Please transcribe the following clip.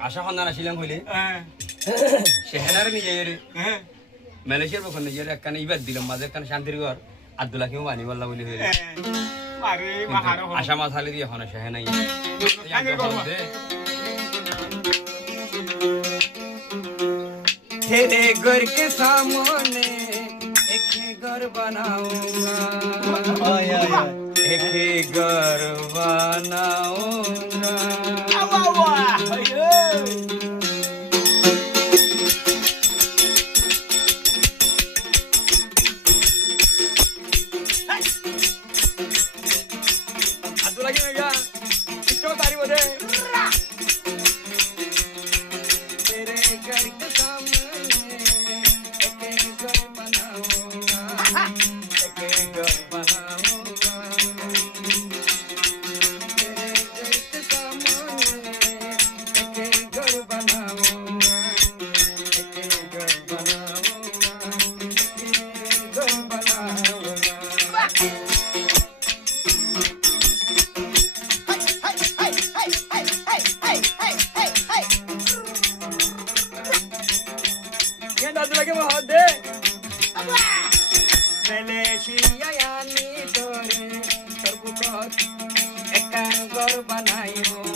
আশা সন্ধান আসিলাম হইলে সেহেনার নিজের মালয়েশিয়ার পক্ষ নিজের একখানে ইবার দিলাম মাঝে একখানে শান্তির ঘর আব্দুল্লাহকেও বানি বললা বলি হইলে আশা মাথালে দিয়ে এখন সেহেনাই तेरे घर के सामने एक घर बनाऊंगा एक घर बनाऊंगा अब्दुल लगी मैं क्या कितने तारीख बजे तेरे घर के सामने lagi mau hode Malaysia yani tore terbuka ekan gor banayo